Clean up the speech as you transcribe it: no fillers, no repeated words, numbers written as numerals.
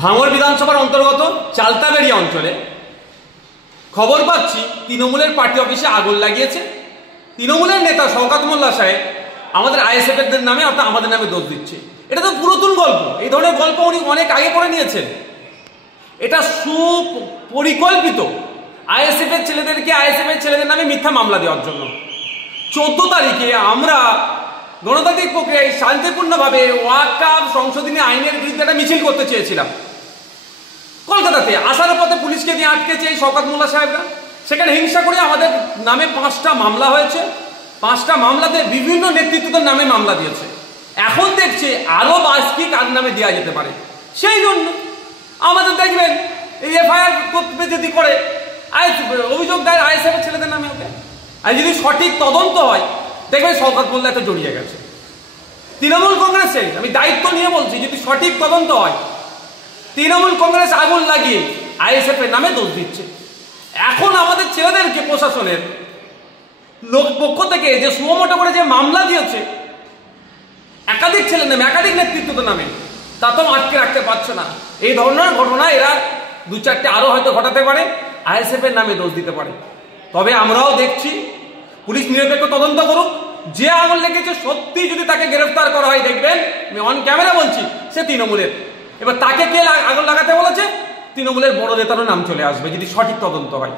ভাঙড় বিধানসভার অন্তর্গত চালতাবেড়িয়া অঞ্চলে খবর পাচ্ছি তৃণমূলের পার্টি অফিসে আগুন লাগিয়েছে। তৃণমূলের নেতা শওকত মোল্লা সাহেব আমাদের আইএসএফের নামে অর্থাৎ আমাদের নামে দোষ দিচ্ছে। এটা তো পুরাতন গল্প, এই ধরনের গল্প উনি অনেক আগে পড়ে নিয়েছেন। এটা সুপরিকল্পিত আইএসএফের ছেলেদের নামে মিথ্যা মামলা দেওয়ার জন্য। 14 তারিখে আমরা গণতান্ত্রিক প্রক্রিয়ায় শান্তিপূর্ণভাবে ওয়াকফ সংশোধনী আইনের বিরুদ্ধে একটা মিছিল করতে চেয়েছিলাম কলকাতাতে। আসার পথে পুলিশকে দিয়ে আটকেছে এই শওকত মোল্লা সাহেবরা। সেখানে হিংসা করে আমাদের নামে 5টা মামলা হয়েছে। 5টা মামলাতে বিভিন্ন নেতৃত্বদের নামে মামলা দিয়েছে। এখন দেখছে আরো 22 কি কার নামে দেওয়া যেতে পারে। সেই জন্য আমাদের দেখবেন এই এফআইআর করতে যদি করে অভিযোগ দেয় আইএসএফের ছেলেদের নামে হবে। আর যদি সঠিক তদন্ত হয় দেখবেন শওকত মোল্লা এতে জড়িয়ে গেছে। তৃণমূল কংগ্রেসের আমি দায়িত্ব নিয়ে বলছি, যদি সঠিক তদন্ত হয় তৃণমূল কংগ্রেস আগুন লাগিয়ে আইএসএফের নামে দোষ দিচ্ছে। এখন আমাদের ছেলেদেরকে প্রশাসনের পক্ষ থেকে যে সুমোটো করে যে মামলা দিয়েছে একাধিক ছেলের নামে, একাধিক নেতৃত্বদের নামে, তা তো আটকে রাখতে পারছে না। এই ধরনের ঘটনা এরা 2-4টে আরো হয়তো ঘটাতে পারে, আইএসএফের নামে দোষ দিতে পারে। তবে আমরাও দেখছি পুলিশ নিরপেক্ষ তদন্ত করুক। যে আগুন লেগেছে সত্যি যদি তাকে গ্রেফতার করা হয় দেখবেন, আমি অন ক্যামেরা বলছি, সে তৃণমূলের। এবার তাকে কে আগুন লাগাতে বলেছে তৃণমূলের বড় নেতারও নাম চলে আসবে যদি সঠিক তদন্ত হয়।